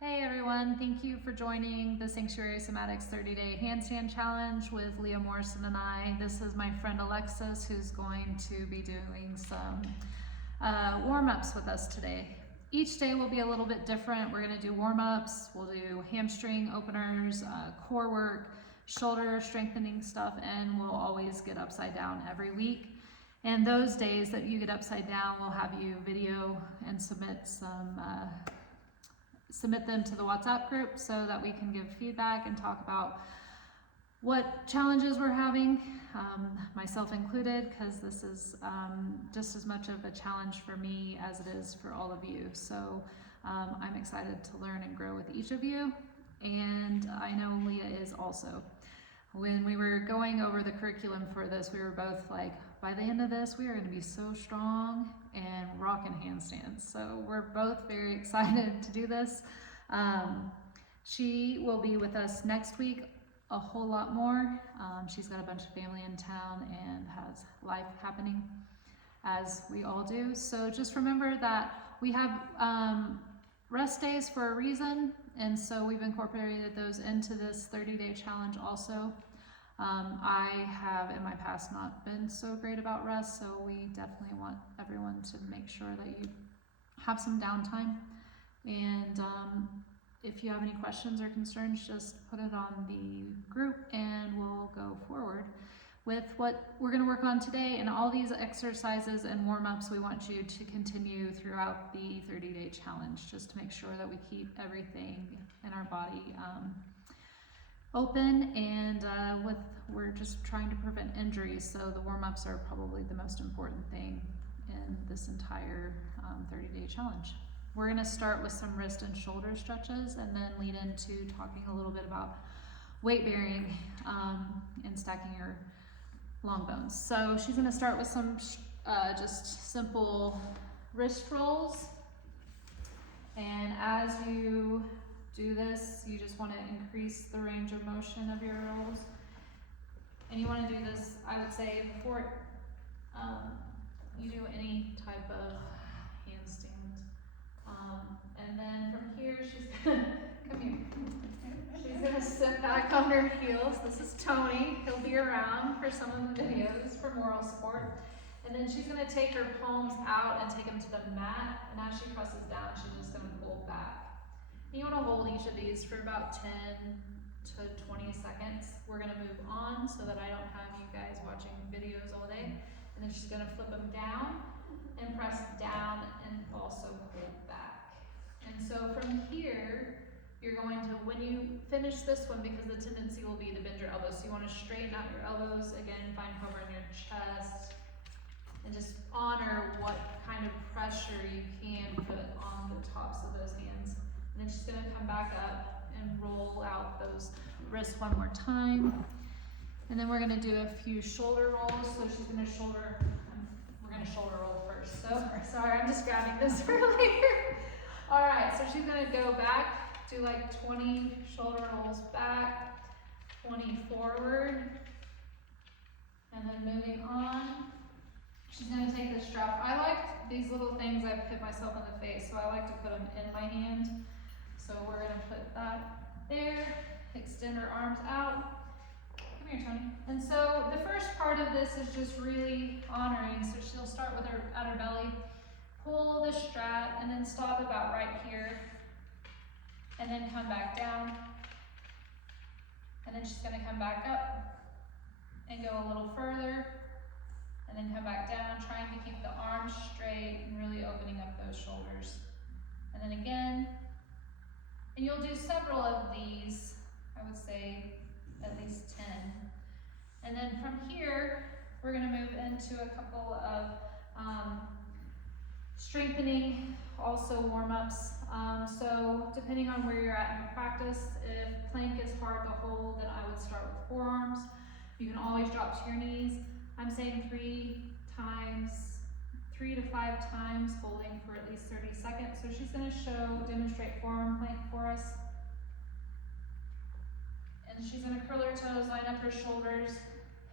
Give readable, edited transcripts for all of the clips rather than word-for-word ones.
Hey everyone, thank you for joining the Sanctuary Somatics 30-Day Handstand Challenge with Leah Morrison and I. This is my friend Alexis who's going to be doing some warm-ups with us today. Each day will be a little bit different. We're going to do warm-ups, we'll do hamstring openers, core work, shoulder strengthening stuff, and we'll always get upside down every week. And those days that you get upside down, we'll have you video and submit them to the WhatsApp group so that we can give feedback and talk about what challenges we're having, myself included, because this is just as much of a challenge for me as it is for all of you. So I'm excited to learn and grow with each of you, and I know Leah is also. When we were going over the curriculum for this, we were both like, by the end of this, we are going to be so strong and rocking handstands. So we're both very excited to do this. She will be with us next week a whole lot more. She's got a bunch of family in town and has life happening, as we all do. So just remember that we have rest days for a reason, and so we've incorporated those into this 30-day challenge also. I have in my past not been so great about rest, so we definitely want everyone to make sure that you have some downtime. And if you have any questions or concerns, just put it on the group and we'll go forward with what we're going to work on today. And all these exercises and warm-ups we want you to continue throughout the 30-day challenge, just to make sure that we keep everything in our body open, and we're just trying to prevent injuries, so the warm-ups are probably the most important thing in this entire 30-day challenge. We're going to start with some wrist and shoulder stretches and then lead into talking a little bit about weight bearing and stacking your long bones. So she's going to start with some just simple wrist rolls, and as you do this, you just want to increase the range of motion of your rolls. And you want to do this, I would say, before you do any type of handstand. And then from here, she's gonna come here. She's gonna sit back on her heels. This is Tony. He'll be around for some of the videos for moral support. And then she's gonna take her palms out and take them to the mat. And as she presses down, she's just gonna pull back. You want to hold each of these for about 10 to 20 seconds. We're going to move on so that I don't have you guys watching videos all day. And then she's going to flip them down and press down and also pull back. And so from here, you're going to, when you finish this one, because the tendency will be to bend your elbows, so you want to straighten out your elbows. Again, find cover in your chest. And just honor what kind of pressure you can put on the tops of those hands. And then she's going to come back up and roll out those wrists one more time. And then we're going to do a few shoulder rolls. So she's going to we're going to shoulder roll first. So sorry, I'm just grabbing this for later. All right, so she's going to go back, do like 20 shoulder rolls back, 20 forward, and then moving on. She's going to take the strap. I like these little things. I've hit myself in the face, so I like to put them in my hand. So we're going to put that there, extend her arms out. Come here, Tony. And so the first part of this is just really honoring. So she'll start with her at her belly, pull the strap, and then stop about right here, and then come back down. And then she's going to come back up and go a little further, and then come back down, trying to keep the arms straight and really opening up those shoulders. And then again. And you'll do several of these, I would say at least 10. And then from here, we're going to move into a couple of strengthening, also warm-ups. So depending on where you're at in your practice, if plank is hard to hold, then I would start with forearms. You can always drop to your knees. I'm saying 3 to 5 times, holding for at least 30 seconds. So she's going to demonstrate forearm plank for us. And she's going to curl her toes, line up her shoulders,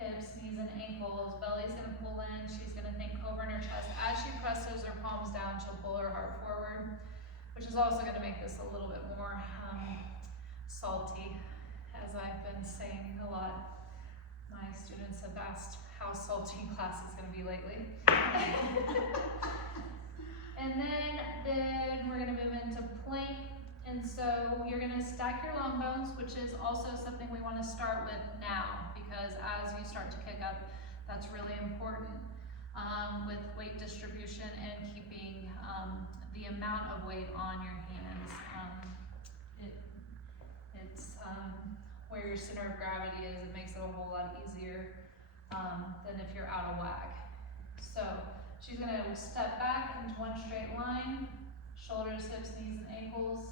hips, knees, and ankles. Belly's going to pull in. She's going to think over in her chest. As she presses her palms down, she'll pull her heart forward. which is also gonna make this a little bit more salty, as I've been saying a lot. My students have asked how salty class is gonna be lately. And then we're gonna move into plank. And so you're gonna stack your long bones, which is also something we wanna start with now, because as you start to kick up, that's really important with weight distribution and keeping the amount of weight on your hands. It's where your center of gravity is. It makes it a whole lot easier than if you're out of whack. So she's gonna step back into one straight line, shoulders, hips, knees, and ankles.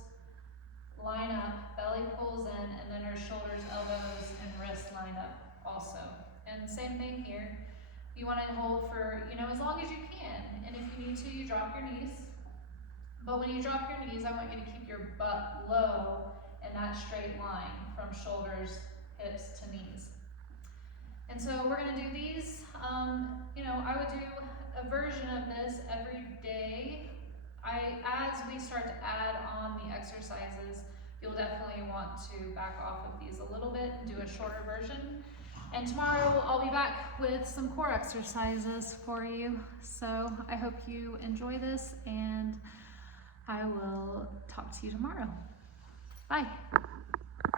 Line up, belly pulls in, and then her shoulders, elbows, and wrists line up also. And same thing here. You want to hold for, as long as you can. And if you need to, you drop your knees. But when you drop your knees, I want you to keep your butt low in that straight line from shoulders, hips to knees. And so we're going to do these. I would do a version of this every day. As we start to add on the exercises, you'll definitely want to back off of these a little bit and do a shorter version. And tomorrow I'll be back with some core exercises for you. So I hope you enjoy this, and I will talk to you tomorrow. Bye.